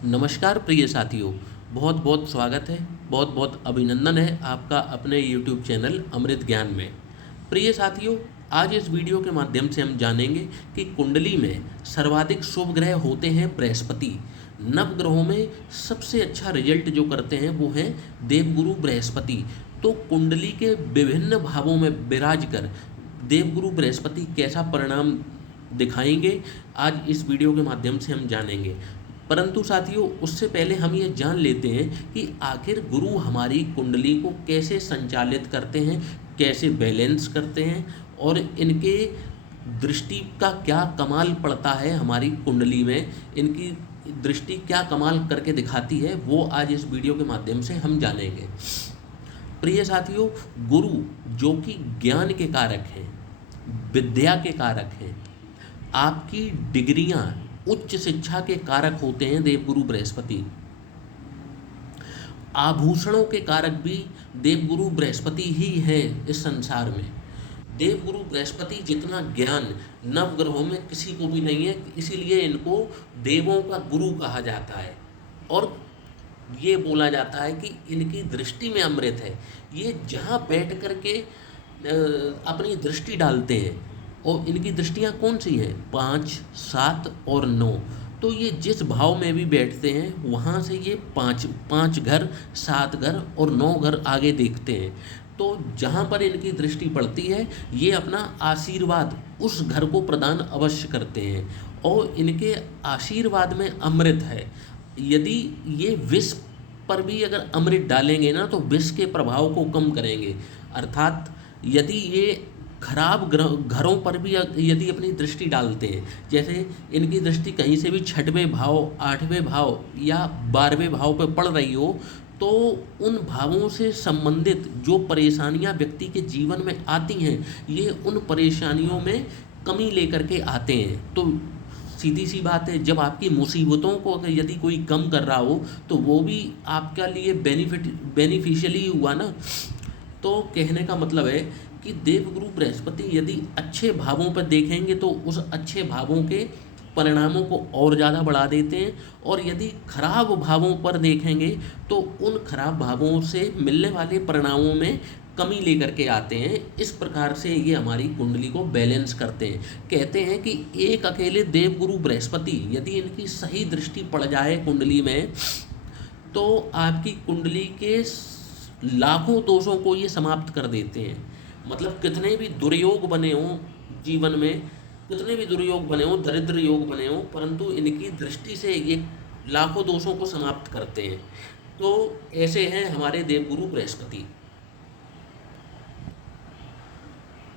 नमस्कार प्रिय साथियों, बहुत बहुत स्वागत है, बहुत बहुत अभिनंदन है आपका अपने YouTube चैनल अमृत ज्ञान में। प्रिय साथियों, आज इस वीडियो के माध्यम से हम जानेंगे कि कुंडली में सर्वाधिक शुभ ग्रह होते हैं बृहस्पति। नवग्रहों में सबसे अच्छा रिजल्ट जो करते हैं वो हैं देवगुरु बृहस्पति। तो कुंडली के विभिन्न भावों में विराज कर देवगुरु बृहस्पति कैसा परिणाम दिखाएंगे, आज इस वीडियो के माध्यम से हम जानेंगे। परंतु साथियों, उससे पहले हम ये जान लेते हैं कि आखिर गुरु हमारी कुंडली को कैसे संचालित करते हैं, कैसे बैलेंस करते हैं और इनके दृष्टि का क्या कमाल पड़ता है हमारी कुंडली में, इनकी दृष्टि क्या कमाल करके दिखाती है, वो आज इस वीडियो के माध्यम से हम जानेंगे। प्रिय साथियों, गुरु जो कि ज्ञान के कारक हैं, विद्या के कारक हैं, आपकी डिग्रियां, उच्च शिक्षा के कारक होते हैं देवगुरु बृहस्पति। आभूषणों के कारक भी देवगुरु बृहस्पति ही है इस संसार में। देवगुरु बृहस्पति जितना ज्ञान नवग्रहों में किसी को भी नहीं है, इसीलिए इनको देवों का गुरु कहा जाता है और ये बोला जाता है कि इनकी दृष्टि में अमृत है। ये जहाँ बैठ करके अपनी दृष्टि डालते हैं, और इनकी दृष्टियाँ कौन सी हैं? 5, 7 और 9। तो ये जिस भाव में भी बैठते हैं वहाँ से ये पाँच घर, 7 घर और 9 घर आगे देखते हैं। तो जहाँ पर इनकी दृष्टि पड़ती है ये अपना आशीर्वाद उस घर को प्रदान अवश्य करते हैं, और इनके आशीर्वाद में अमृत है। यदि ये विष पर भी अगर अमृत डालेंगे ना तो विष के प्रभाव को कम करेंगे। अर्थात यदि ये खराब घरों पर भी यदि अपनी दृष्टि डालते हैं, जैसे इनकी दृष्टि कहीं से भी 6वें भाव, 8वें भाव या 12वें भाव पर पड़ रही हो, तो उन भावों से संबंधित जो परेशानियां व्यक्ति के जीवन में आती हैं, ये उन परेशानियों में कमी लेकर के आते हैं। तो सीधी सी बात है, जब आपकी मुसीबतों को अगर यदि कोई कम कर रहा हो तो वो भी आपके लिए बेनिफिशियली हुआ ना। तो कहने का मतलब है कि देवगुरु बृहस्पति यदि अच्छे भावों पर देखेंगे तो उस अच्छे भावों के परिणामों को और ज़्यादा बढ़ा देते हैं, और यदि खराब भावों पर देखेंगे तो उन खराब भावों से मिलने वाले परिणामों में कमी लेकर के आते हैं। इस प्रकार से ये हमारी कुंडली को बैलेंस करते हैं। कहते हैं कि एक अकेले देवगुरु बृहस्पति यदि इनकी सही दृष्टि पड़ जाए कुंडली में, तो आपकी कुंडली के लाखों दोषों को ये समाप्त कर देते हैं। मतलब कितने भी दुर्योग बने हों जीवन में, कितने भी दुर्योग बने हों, दरिद्र योग बने हों, परंतु इनकी दृष्टि से ये लाखों दोषों को समाप्त करते हैं। तो ऐसे हैं हमारे देवगुरु बृहस्पति।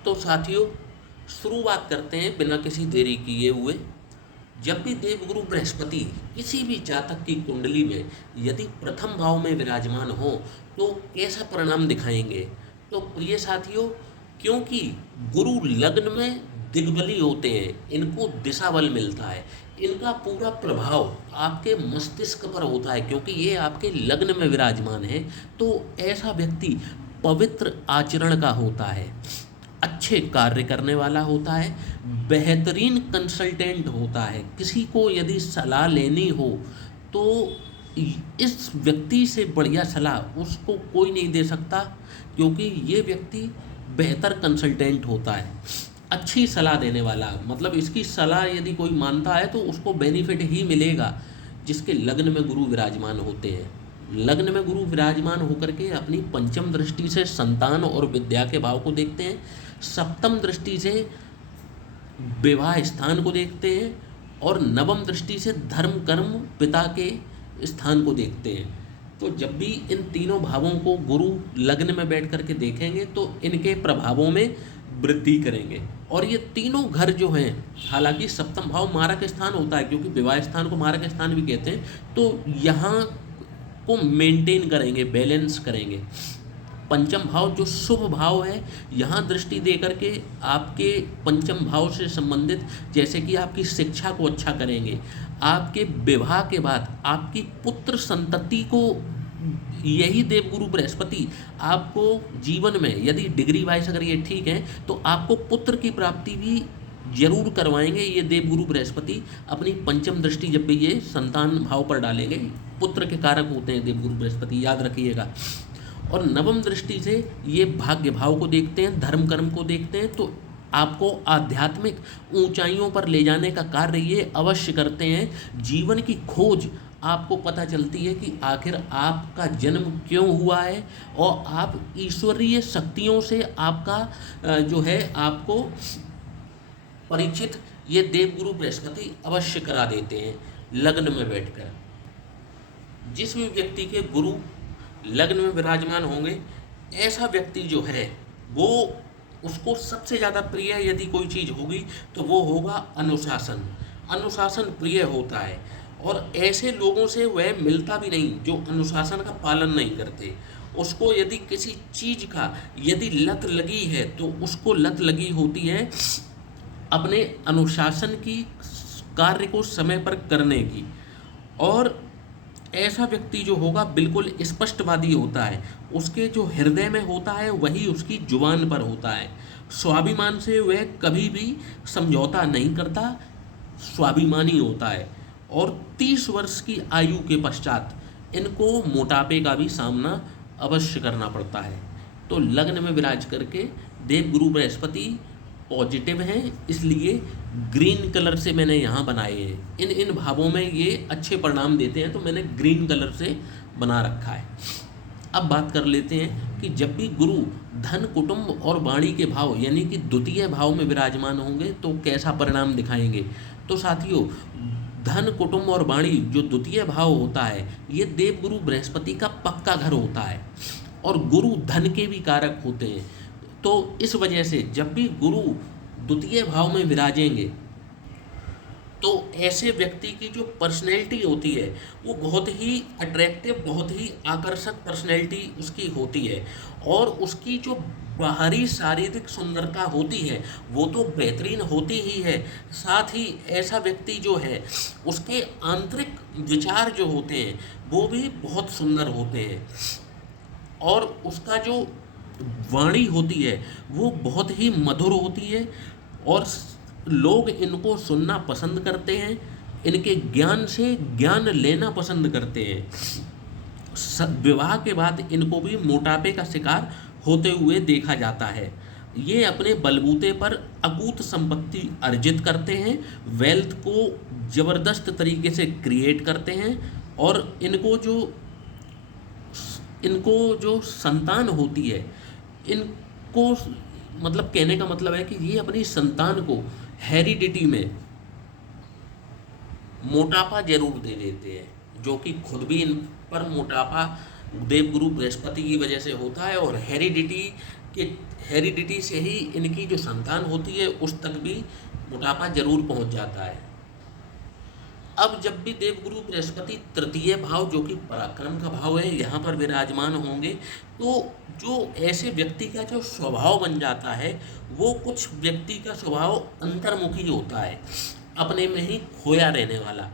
तो साथियों, शुरुआत करते हैं बिना किसी देरी किए हुए। जब भी देवगुरु बृहस्पति किसी भी जातक की कुंडली में यदि प्रथम भाव में विराजमान हो तो कैसा परिणाम दिखाएंगे? तो प्रिय साथियों, क्योंकि गुरु लग्न में दिग्बली होते हैं, इनको दिशा बल मिलता है, इनका पूरा प्रभाव आपके मस्तिष्क पर होता है, क्योंकि ये आपके लग्न में विराजमान है। तो ऐसा व्यक्ति पवित्र आचरण का होता है, अच्छे कार्य करने वाला होता है, बेहतरीन कंसल्टेंट होता है। किसी को यदि सलाह लेनी हो तो इस व्यक्ति से बढ़िया सलाह उसको कोई नहीं दे सकता, क्योंकि ये व्यक्ति बेहतर कंसल्टेंट होता है, अच्छी सलाह देने वाला। मतलब इसकी सलाह यदि कोई मानता है तो उसको बेनिफिट ही मिलेगा। जिसके लग्न में गुरु विराजमान होते हैं, लग्न में गुरु विराजमान होकर के अपनी पंचम दृष्टि से संतान और विद्या के भाव को देखते हैं, सप्तम दृष्टि से विवाह स्थान को देखते हैं, और नवम दृष्टि से धर्म कर्म पिता के स्थान को देखते हैं। तो जब भी इन तीनों भावों को गुरु लग्न में बैठ करके देखेंगे तो इनके प्रभावों में वृद्धि करेंगे। और ये तीनों घर जो हैं, हालांकि सप्तम भाव मारक स्थान होता है, क्योंकि विवाह स्थान को मारक स्थान भी कहते हैं, तो यहाँ को मेंटेन करेंगे, बैलेंस करेंगे। पंचम भाव जो शुभ भाव है, यहाँ दृष्टि दे करके आपके पंचम भाव से संबंधित, जैसे कि आपकी शिक्षा को अच्छा करेंगे, आपके विवाह के बाद आपकी पुत्र संतति को, यही देवगुरु बृहस्पति आपको जीवन में यदि डिग्री वाइज अगर ये ठीक है तो आपको पुत्र की प्राप्ति भी जरूर करवाएंगे। ये देवगुरु बृहस्पति अपनी पंचम दृष्टि जब भी ये संतान भाव पर डालेंगे, पुत्र के कारक होते हैं देवगुरु बृहस्पति, याद रखिएगा। और नवम दृष्टि से ये भाग्य भाव को देखते हैं, धर्म कर्म को देखते हैं, तो आपको आध्यात्मिक ऊंचाइयों पर ले जाने का कार्य ये अवश्य करते हैं। जीवन की खोज आपको पता चलती है कि आखिर आपका जन्म क्यों हुआ है, और आप ईश्वरीय शक्तियों से आपका जो है आपको परिचित ये देवगुरु बृहस्पति अवश्य करा देते हैं लग्न में बैठकर। जिस भी व्यक्ति के गुरु लग्न में विराजमान होंगे, ऐसा व्यक्ति जो है वो, उसको सबसे ज़्यादा प्रिय यदि कोई चीज़ होगी तो वो होगा अनुशासन। अनुशासन प्रिय होता है, और ऐसे लोगों से वह मिलता भी नहीं जो अनुशासन का पालन नहीं करते। उसको यदि किसी चीज़ का यदि लत लगी है तो उसको लत लगी होती है अपने अनुशासन की, कार्य को समय पर करने की। और ऐसा व्यक्ति जो होगा बिल्कुल स्पष्टवादी होता है, उसके जो हृदय में होता है वही उसकी जुबान पर होता है। स्वाभिमान से वह कभी भी समझौता नहीं करता, स्वाभिमानी होता है। और 30 वर्ष की आयु के पश्चात इनको मोटापे का भी सामना अवश्य करना पड़ता है। तो लग्न में विराज करके देवगुरु बृहस्पति पॉजिटिव हैं, इसलिए ग्रीन कलर से मैंने यहाँ बनाए हैं। इन भावों में ये अच्छे परिणाम देते हैं, तो मैंने ग्रीन कलर से बना रखा है। अब बात कर लेते हैं कि जब भी गुरु धन, कुटुंब और वाणी के भाव यानी कि द्वितीय भाव में विराजमान होंगे तो कैसा परिणाम दिखाएंगे। तो साथियों, धन, कुटुंब और वाणी जो द्वितीय भाव होता है, ये देवगुरु बृहस्पति का पक्का घर होता है, और गुरु धन के भी कारक होते हैं। तो इस वजह से जब भी गुरु द्वितीय भाव में विराजेंगे तो ऐसे व्यक्ति की जो पर्सनैलिटी होती है वो बहुत ही अट्रैक्टिव, बहुत ही आकर्षक पर्सनैलिटी उसकी होती है, और उसकी जो बाहरी शारीरिक सुंदरता होती है वो तो बेहतरीन होती ही है। साथ ही ऐसा व्यक्ति जो है उसके आंतरिक विचार जो होते हैं वो भी बहुत सुंदर होते हैं, और उसका जो वाणी होती है वो बहुत ही मधुर होती है, और लोग इनको सुनना पसंद करते हैं, इनके ज्ञान से ज्ञान लेना पसंद करते हैं। विवाह के बाद इनको भी मोटापे का शिकार होते हुए देखा जाता है। ये अपने बलबूते पर अकूत संपत्ति अर्जित करते हैं, वेल्थ को ज़बरदस्त तरीके से क्रिएट करते हैं, और इनको जो संतान होती है, इनको मतलब कहने का मतलब है कि ये अपनी संतान को हेरिडिटी में मोटापा जरूर दे देते हैं, जो कि खुद भी इन पर मोटापा देवगुरु बृहस्पति की वजह से होता है, और हेरिडिटी से ही इनकी जो संतान होती है उस तक भी मोटापा जरूर पहुंच जाता है। अब जब भी देवगुरु बृहस्पति तृतीय भाव जो कि पराक्रम का भाव है यहाँ पर विराजमान होंगे, तो जो ऐसे व्यक्ति का जो स्वभाव बन जाता है वो कुछ व्यक्ति का स्वभाव अंतर्मुखी होता है, अपने में ही खोया रहने वाला।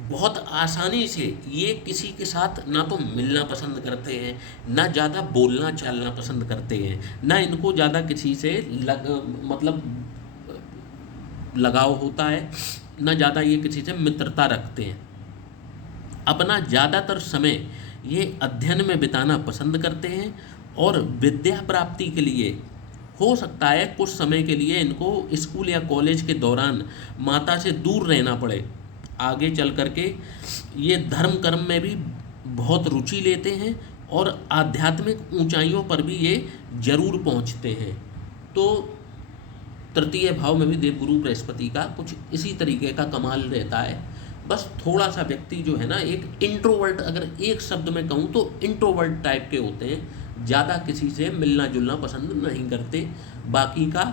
बहुत आसानी से ये किसी के साथ ना तो मिलना पसंद करते हैं, ना ज़्यादा बोलना चालना पसंद करते हैं, ना इनको ज़्यादा किसी से लगाव होता है, न ज़्यादा ये किसी से मित्रता रखते हैं। अपना ज़्यादातर समय ये अध्ययन में बिताना पसंद करते हैं, और विद्या प्राप्ति के लिए हो सकता है कुछ समय के लिए इनको स्कूल या कॉलेज के दौरान माता से दूर रहना पड़े। आगे चल करके ये धर्म कर्म में भी बहुत रुचि लेते हैं, और आध्यात्मिक ऊंचाइयों पर भी ये जरूर पहुंचते हैं। तो तृतीय भाव में भी देवगुरु बृहस्पति का कुछ इसी तरीके का कमाल रहता है। बस थोड़ा सा व्यक्ति जो है ना, एक इंट्रोवर्ट, अगर एक शब्द में कहूँ तो इंट्रोवर्ट टाइप के होते हैं, ज़्यादा किसी से मिलना जुलना पसंद नहीं करते। बाकी का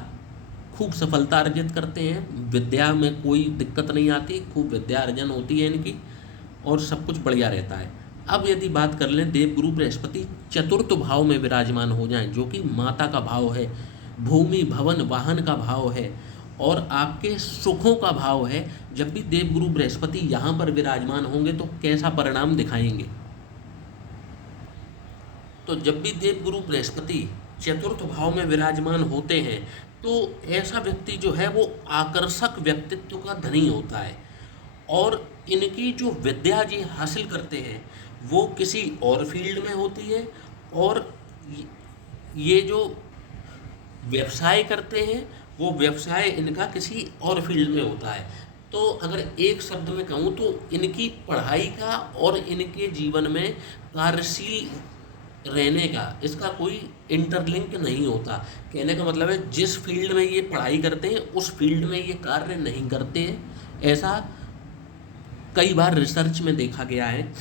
खूब सफलता अर्जित करते हैं, विद्या में कोई दिक्कत नहीं आती, खूब विद्या अर्जन होती है इनकी, और सब कुछ बढ़िया रहता है। अब यदि बात कर लें देवगुरु बृहस्पति चतुर्थ भाव में विराजमान हो जाएं, जो कि माता का भाव है, भूमि भवन वाहन का भाव है, और आपके सुखों का भाव है। जब भी देवगुरु बृहस्पति यहाँ पर विराजमान होंगे तो कैसा परिणाम दिखाएंगे। तो जब भी देवगुरु बृहस्पति चतुर्थ भाव में विराजमान होते हैं तो ऐसा व्यक्ति जो है वो आकर्षक व्यक्तित्व का धनी होता है, और इनकी जो विद्या जी हासिल करते हैं वो किसी और फील्ड में होती है, और ये जो व्यवसाय करते हैं वो व्यवसाय इनका किसी और फील्ड में होता है। तो अगर एक शब्द में कहूँ तो इनकी पढ़ाई का और इनके जीवन में कार्यशील रहने का इसका कोई इंटरलिंक नहीं होता। कहने का मतलब है जिस फील्ड में ये पढ़ाई करते हैं उस फील्ड में ये कार्य नहीं करते हैं। ऐसा कई बार रिसर्च में देखा गया है।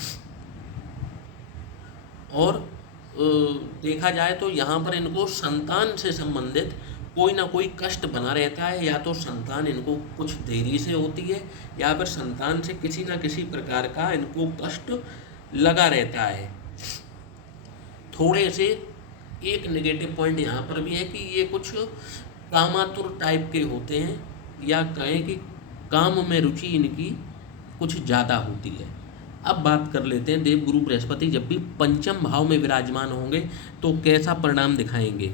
और देखा जाए तो यहाँ पर इनको संतान से संबंधित कोई ना कोई कष्ट बना रहता है, या तो संतान इनको कुछ देरी से होती है, या फिर संतान से किसी न किसी प्रकार का इनको कष्ट लगा रहता है। थोड़े से एक नेगेटिव पॉइंट यहाँ पर भी है कि ये कुछ कामातुर टाइप के होते हैं, या कहें कि काम में रुचि इनकी कुछ ज़्यादा होती है। अब बात कर लेते हैं देवगुरु बृहस्पति जब भी पंचम भाव में विराजमान होंगे तो कैसा परिणाम दिखाएंगे।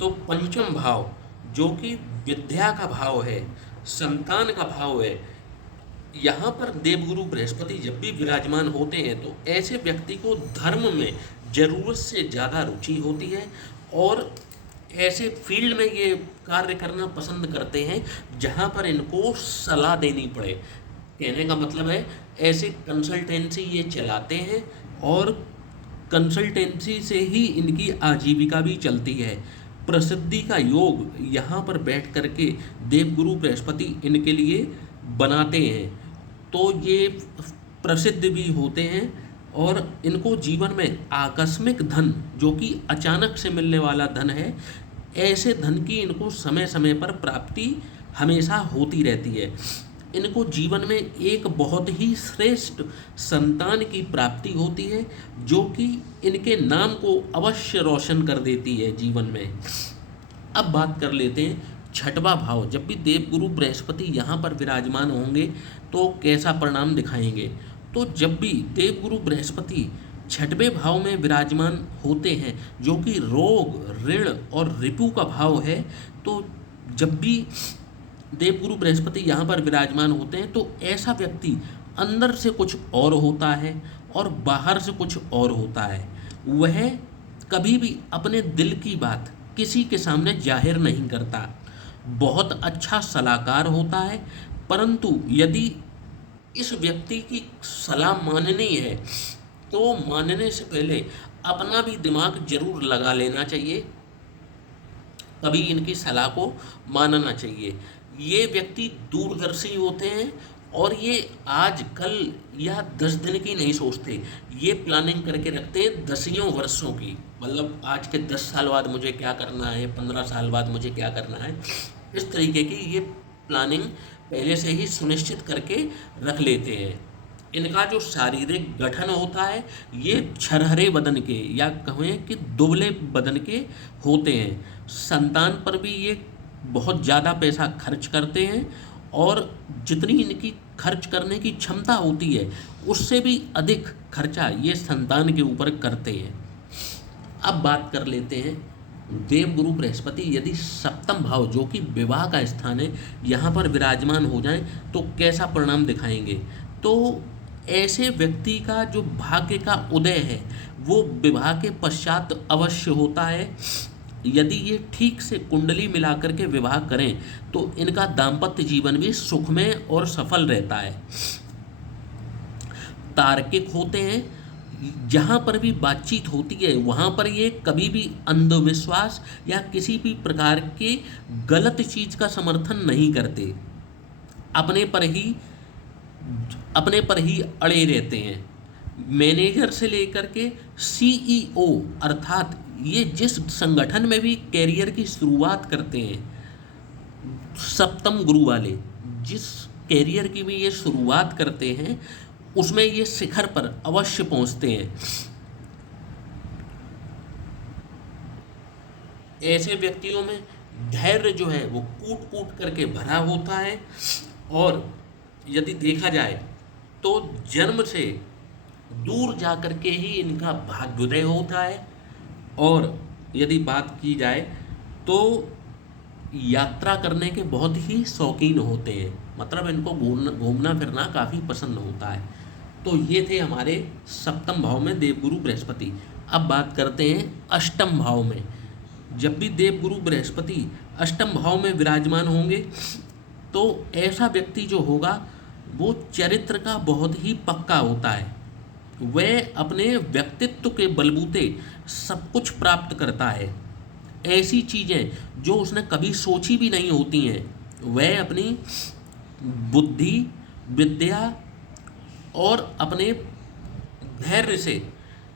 तो पंचम भाव जो कि विद्या का भाव है, संतान का भाव है, यहाँ पर देवगुरु बृहस्पति जब भी विराजमान होते हैं तो ऐसे व्यक्ति को धर्म में जरूरत से ज़्यादा रुचि होती है, और ऐसे फील्ड में ये कार्य करना पसंद करते हैं जहाँ पर इनको सलाह देनी पड़े। कहने का मतलब है ऐसे कंसल्टेंसी ये चलाते हैं, और कंसल्टेंसी से ही इनकी आजीविका भी चलती है। प्रसिद्धि का योग यहाँ पर बैठ करके देवगुरु बृहस्पति इनके लिए बनाते हैं, तो ये प्रसिद्ध भी होते हैं, और इनको जीवन में आकस्मिक धन जो कि अचानक से मिलने वाला धन है, ऐसे धन की इनको समय समय पर प्राप्ति हमेशा होती रहती है। इनको जीवन में एक बहुत ही श्रेष्ठ संतान की प्राप्ति होती है जो कि इनके नाम को अवश्य रोशन कर देती है जीवन में। अब बात कर लेते हैं छठवां भाव। जब भी देवगुरु बृहस्पति यहाँ पर विराजमान होंगे तो कैसा परिणाम दिखाएंगे। तो जब भी देवगुरु बृहस्पति छठवें भाव में विराजमान होते हैं जो कि रोग, ऋण और रिपु का भाव है, तो जब भी देवगुरु बृहस्पति यहाँ पर विराजमान होते हैं तो ऐसा व्यक्ति अंदर से कुछ और होता है और बाहर से कुछ और होता है। वह कभी भी अपने दिल की बात किसी के सामने जाहिर नहीं करता, बहुत अच्छा सलाहकार होता है, परंतु यदि इस व्यक्ति की सलाह माननी है तो मानने से पहले अपना भी दिमाग जरूर लगा लेना चाहिए, तभी इनकी सलाह को मानना चाहिए। ये व्यक्ति दूरदर्शी होते हैं, और ये आज कल या 10 दिन की नहीं सोचते, ये प्लानिंग करके रखते हैं दसियों वर्षों की। मतलब आज के 10 साल बाद मुझे क्या करना है, 15 साल बाद मुझे क्या करना है, इस तरीके की ये प्लानिंग पहले से ही सुनिश्चित करके रख लेते हैं। इनका जो शारीरिक गठन होता है ये छरहरे बदन के या कहें कि दुबले बदन के होते हैं। संतान पर भी ये बहुत ज़्यादा पैसा खर्च करते हैं, और जितनी इनकी खर्च करने की क्षमता होती है उससे भी अधिक खर्चा ये संतान के ऊपर करते हैं। अब बात कर लेते हैं देवगुरु बृहस्पति यदि सप्तम भाव जो कि विवाह का स्थान है यहाँ पर विराजमान हो जाएं तो कैसा परिणाम दिखाएंगे। तो ऐसे व्यक्ति का जो भाग्य का उदय है वो विवाह के पश्चात अवश्य होता है। यदि ये ठीक से कुंडली मिलाकर के विवाह करें तो इनका दाम्पत्य जीवन भी सुखमय और सफल रहता है। तार्किक होते हैं, जहाँ पर भी बातचीत होती है वहाँ पर ये कभी भी अंधविश्वास या किसी भी प्रकार के गलत चीज़ का समर्थन नहीं करते, अपने पर ही अड़े रहते हैं। मैनेजर से लेकर के सीईओ अर्थात ये जिस संगठन में भी कैरियर की शुरुआत करते हैं, सप्तम गुरु वाले जिस कैरियर की भी ये शुरुआत करते हैं उसमें ये शिखर पर अवश्य पहुंचते हैं। ऐसे व्यक्तियों में धैर्य जो है वो कूट कूट करके भरा होता है, और यदि देखा जाए तो जन्म से दूर जा कर के ही इनका भाग्योदय होता है। और यदि बात की जाए तो यात्रा करने के बहुत ही शौकीन होते हैं, मतलब इनको घूमना फिरना काफ़ी पसंद होता है। तो ये थे हमारे सप्तम भाव में देवगुरु बृहस्पति। अब बात करते हैं अष्टम भाव में। जब भी देवगुरु बृहस्पति अष्टम भाव में विराजमान होंगे तो ऐसा व्यक्ति जो होगा वो चरित्र का बहुत ही पक्का होता है। वह अपने व्यक्तित्व के बलबूते सब कुछ प्राप्त करता है। ऐसी चीज़ें जो उसने कभी सोची भी नहीं होती हैं वह अपनी बुद्धि, विद्या और अपने धैर्य से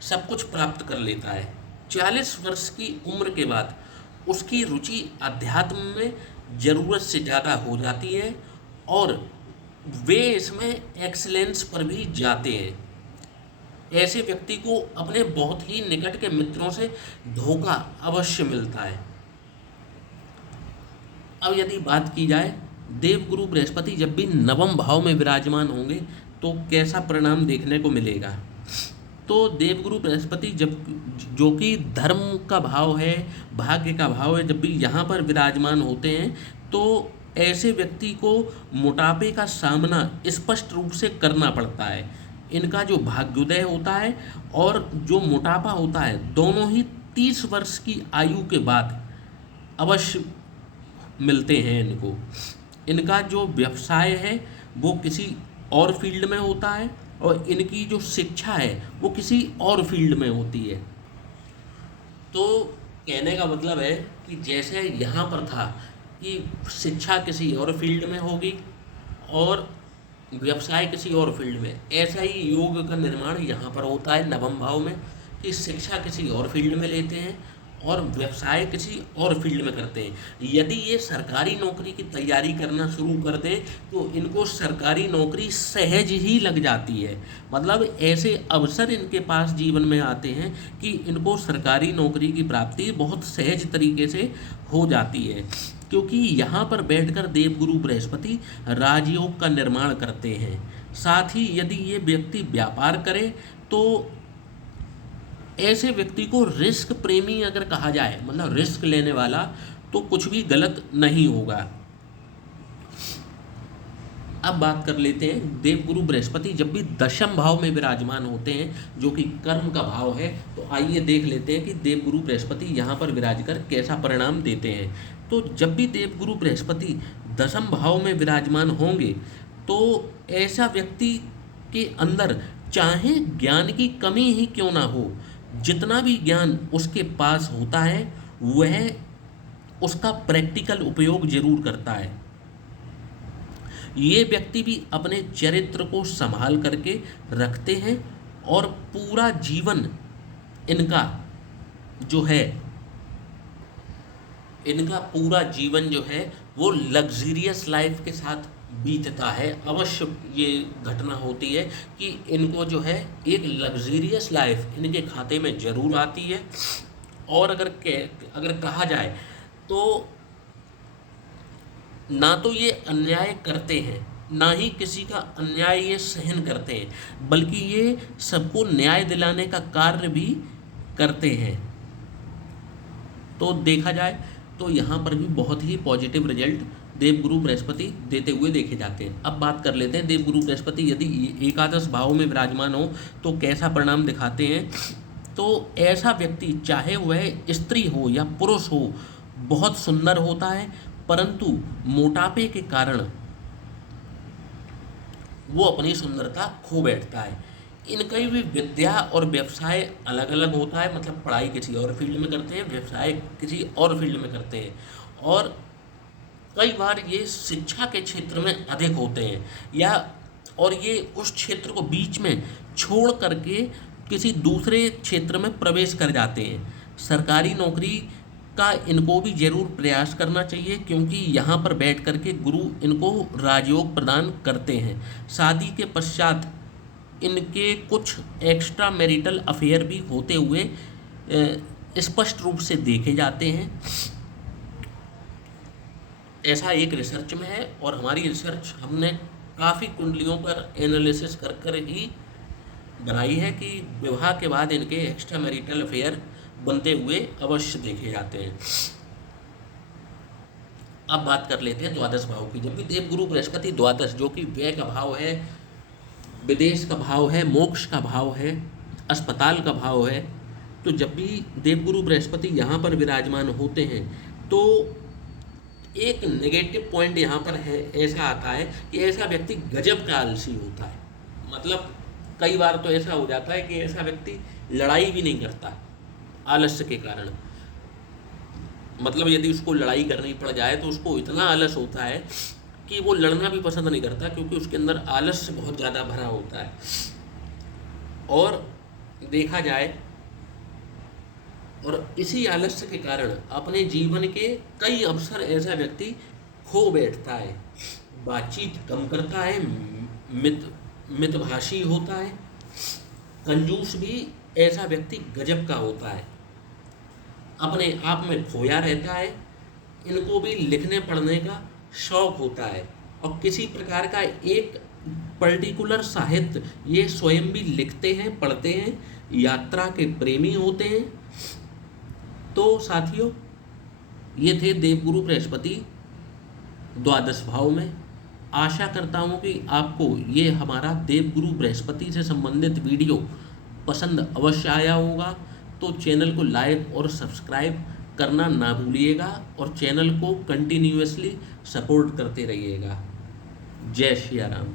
सब कुछ प्राप्त कर लेता है। 40 वर्ष की उम्र के बाद उसकी रुचि अध्यात्म में ज़रूरत से ज़्यादा हो जाती है और वे इसमें एक्सीलेंस पर भी जाते हैं। ऐसे व्यक्ति को अपने बहुत ही निकट के मित्रों से धोखा अवश्य मिलता है। अब यदि बात की जाए देवगुरु बृहस्पति जब भी नवम भाव में विराजमान होंगे तो कैसा परिणाम देखने को मिलेगा। तो देवगुरु बृहस्पति जब जो कि धर्म का भाव है, भाग्य का भाव है, जब भी यहाँ पर विराजमान होते हैं तो ऐसे व्यक्ति को मोटापे का सामना स्पष्ट रूप से करना पड़ता है। इनका जो भाग्योदय होता है और जो मोटापा होता है दोनों ही 30 वर्ष की आयु के बाद अवश्य मिलते हैं इनको। इनका जो व्यवसाय है वो किसी और फील्ड में होता है और इनकी जो शिक्षा है वो किसी और फील्ड में होती है। तो कहने का मतलब है कि जैसे यहाँ पर था कि शिक्षा किसी और फील्ड में होगी और व्यवसाय किसी और फील्ड में, ऐसा ही योग का निर्माण यहाँ पर होता है नवम भाव में कि शिक्षा किसी और फील्ड में लेते हैं और व्यवसाय किसी और फील्ड में करते हैं। यदि ये सरकारी नौकरी की तैयारी करना शुरू कर दें तो इनको सरकारी नौकरी सहज ही लग जाती है। मतलब ऐसे अवसर इनके पास जीवन में आते हैं कि इनको सरकारी नौकरी की प्राप्ति बहुत सहज तरीके से हो जाती है, क्योंकि यहाँ पर बैठकर देवगुरु बृहस्पति राजयोग का निर्माण करते हैं। साथ ही यदि ये व्यक्ति व्यापार करे तो ऐसे व्यक्ति को रिस्क प्रेमी अगर कहा जाए, मतलब रिस्क लेने वाला, तो कुछ भी गलत नहीं होगा। अब बात कर लेते हैं देवगुरु बृहस्पति जब भी दशम भाव में विराजमान होते हैं जो कि कर्म का भाव है। तो आइए देख लेते हैं कि देवगुरु बृहस्पति यहाँ पर विराज कर कैसा परिणाम देते हैं। तो जब भी देवगुरु बृहस्पति दशम भाव में विराजमान होंगे तो ऐसा व्यक्ति के अंदर चाहे ज्ञान की कमी ही क्यों ना हो, जितना भी ज्ञान उसके पास होता है वह उसका प्रैक्टिकल उपयोग जरूर करता है। ये व्यक्ति भी अपने चरित्र को संभाल करके रखते हैं और पूरा जीवन इनका जो है वो लग्जरियस लाइफ के साथ बीतता है। अवश्य ये घटना होती है कि इनको जो है एक लग्जरियस लाइफ इनके खाते में जरूर आती है। और अगर कहा जाए तो ना तो ये अन्याय करते हैं, ना ही किसी का अन्याय ये सहन करते हैं, बल्कि ये सबको न्याय दिलाने का कार्य भी करते हैं। तो देखा जाए तो यहाँ पर भी बहुत ही पॉजिटिव रिजल्ट देवगुरु बृहस्पति देते हुए देखे जाते हैं। अब बात कर लेते हैं देवगुरु बृहस्पति यदि एकादश भाव में विराजमान हो तो कैसा परिणाम दिखाते हैं। तो ऐसा व्यक्ति चाहे वह स्त्री हो या पुरुष हो बहुत सुंदर होता है, परंतु मोटापे के कारण वो अपनी सुंदरता खो बैठता है। इनका भी विद्या और व्यवसाय अलग अलग होता है, मतलब पढ़ाई किसी और फील्ड में करते हैं, व्यवसाय किसी और फील्ड में करते हैं। और कई बार ये शिक्षा के क्षेत्र में अधिक होते हैं और ये उस क्षेत्र को बीच में छोड़ करके किसी दूसरे क्षेत्र में प्रवेश कर जाते हैं। सरकारी नौकरी का इनको भी जरूर प्रयास करना चाहिए, क्योंकि यहाँ पर बैठ करके गुरु इनको राजयोग प्रदान करते हैं। शादी के पश्चात इनके कुछ एक्स्ट्रा मैरिटल अफेयर भी होते हुए स्पष्ट रूप से देखे जाते हैं। ऐसा एक रिसर्च में है और हमारी रिसर्च हमने काफ़ी कुंडलियों पर एनालिसिस कर ही बनाई है कि विवाह के बाद इनके एक्स्ट्रा मैरिटल अफेयर बनते हुए अवश्य देखे जाते हैं। अब बात कर लेते हैं द्वादश भाव की। जब भी देवगुरु बृहस्पति द्वादश, जो कि व्यय का भाव है, विदेश का भाव है, मोक्ष का भाव है, अस्पताल का भाव है, तो जब भी देवगुरु बृहस्पति यहाँ पर विराजमान होते हैं तो एक नेगेटिव पॉइंट यहाँ पर है, ऐसा आता है कि ऐसा व्यक्ति गजब का आलसी होता है। मतलब कई बार तो ऐसा हो जाता है कि ऐसा व्यक्ति लड़ाई भी नहीं करता आलस्य के कारण। मतलब यदि उसको लड़ाई करनी पड़ जाए तो उसको इतना आलस होता है कि वो लड़ना भी पसंद नहीं करता, क्योंकि उसके अंदर आलस्य बहुत ज़्यादा भरा होता है। और देखा जाए, और इसी आलस्य के कारण अपने जीवन के कई अवसर ऐसा व्यक्ति खो बैठता है, बातचीत कम करता है, मितभाषी होता है, कंजूस भी ऐसा व्यक्ति गजब का होता है, अपने आप में खोया रहता है। इनको भी लिखने पढ़ने का शौक होता है और किसी प्रकार का एक पर्टिकुलर साहित्य ये स्वयं भी लिखते हैं, पढ़ते हैं, यात्रा के प्रेमी होते हैं। तो साथियों, ये थे देवगुरु बृहस्पति द्वादश भाव में। आशा करता हूँ कि आपको ये हमारा देवगुरु बृहस्पति से संबंधित वीडियो पसंद अवश्य आया होगा। तो चैनल को लाइक और सब्सक्राइब करना ना भूलिएगा और चैनल को कंटिन्यूअसली सपोर्ट करते रहिएगा। जय श्री राम।